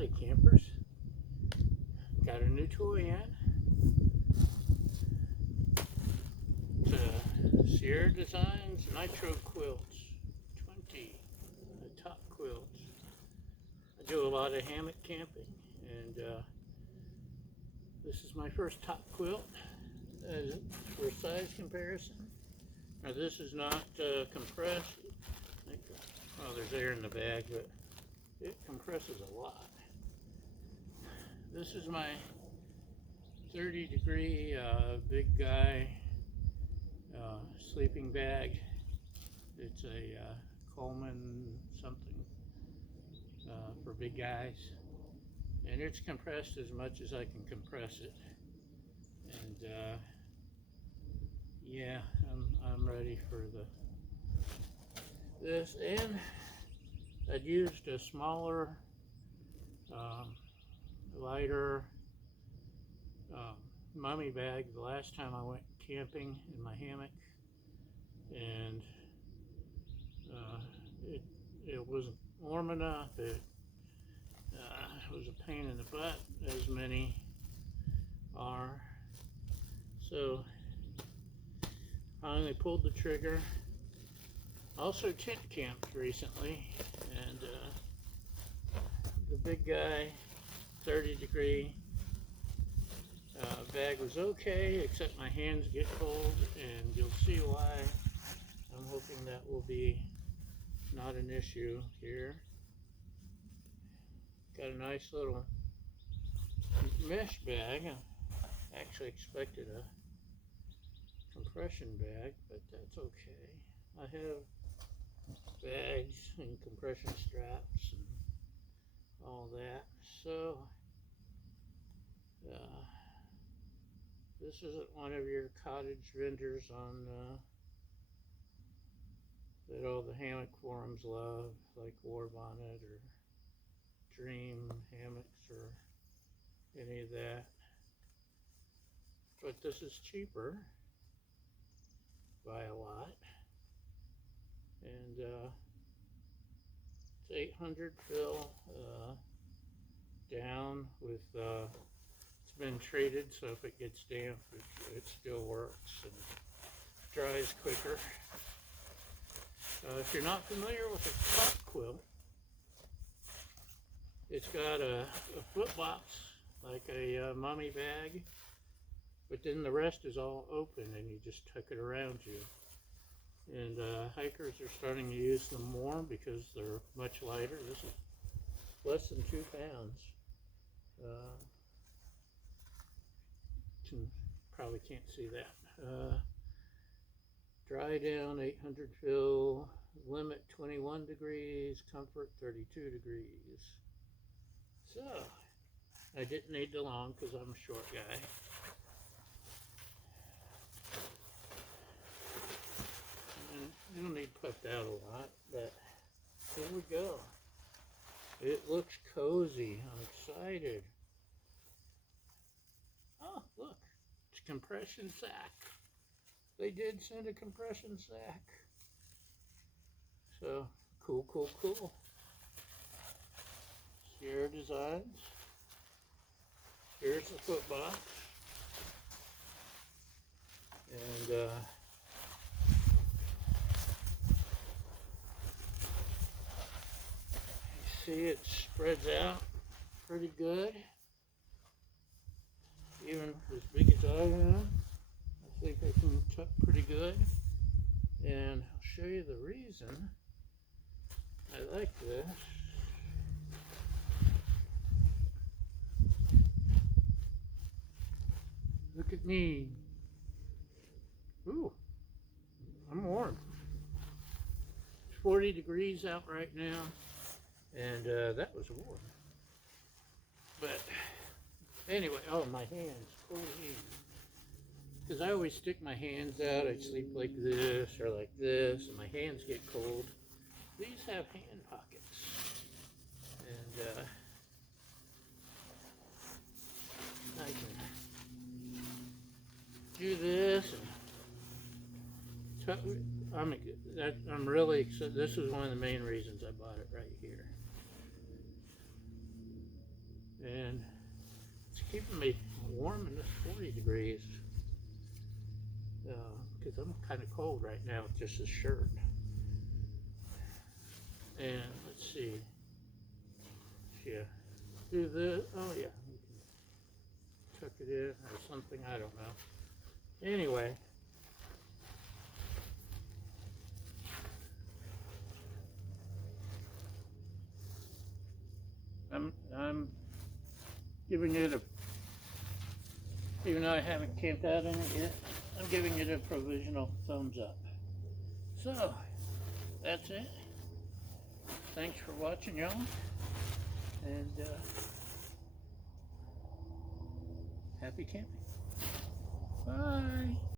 howdy campers. Got a new toy in. It's a Sierra Designs Nitro Quilt 20, the top quilt. I do a lot of hammock camping, and this is my first top quilt for size comparison. Now this is not compressed. Well, there's air in the bag, but it compresses a lot. This is my 30-degree big guy sleeping bag. It's a Coleman something for big guys, and it's compressed as much as I can compress it. And yeah, I'm ready for this. And I'd used a smaller, lighter mummy bag the last time I went camping in my hammock, and it wasn't warm enough. It was a pain in the butt, as many are. So finally pulled the trigger. Also tent camped recently, and the big guy 30-degree bag was okay, except my hands get cold, and you'll see why. I'm hoping that will be not an issue here. Got a nice little mesh bag. I actually expected a compression bag, but that's okay. I have bags and compression straps and all that. So this isn't one of your cottage vendors on that all the hammock forums love, like War Bonnet or Dream Hammocks or any of that. But this is cheaper by a lot, and it's 800 fill down with it's been treated, so if it gets damp, it still works and dries quicker. If you're not familiar with a top quilt, it's got a foot box like a mummy bag, but then the rest is all open and you just tuck it around you. And hikers are starting to use them more because they're much lighter. This is less than 2 pounds. Probably can't see that. Dry down 800 fill, limit 21 degrees, comfort 32 degrees. So I didn't need the long because I'm a short guy. And it'll need puffed out a lot, but here we go. It looks cozy. I'm excited. Oh, look, it's a compression sack. They did send a compression sack. So, cool, cool, cool. Sierra Designs. Here's the foot box. And you see it spreads out pretty good. Even as big as I am, I think I can tuck pretty good. And I'll show you the reason I like this. Look at me. Ooh, I'm warm. It's 40 degrees out right now, and that was warm. But anyway, oh, my hands, cold hands. Because I always stick my hands out, I sleep like this or like this, and my hands get cold. These have hand pockets. And I can do this. And I'm really excited. This is one of the main reasons I bought it right here. keeping me warm in this 40 degrees. Because I'm kind of cold right now with just this shirt. And let's see. Yeah. Do the, oh yeah. You can tuck it in or something, I don't know. Anyway. I'm giving it a, even though I haven't camped out in it yet, I'm giving it a provisional thumbs up. So, that's it. Thanks for watching, y'all. And happy camping. Bye.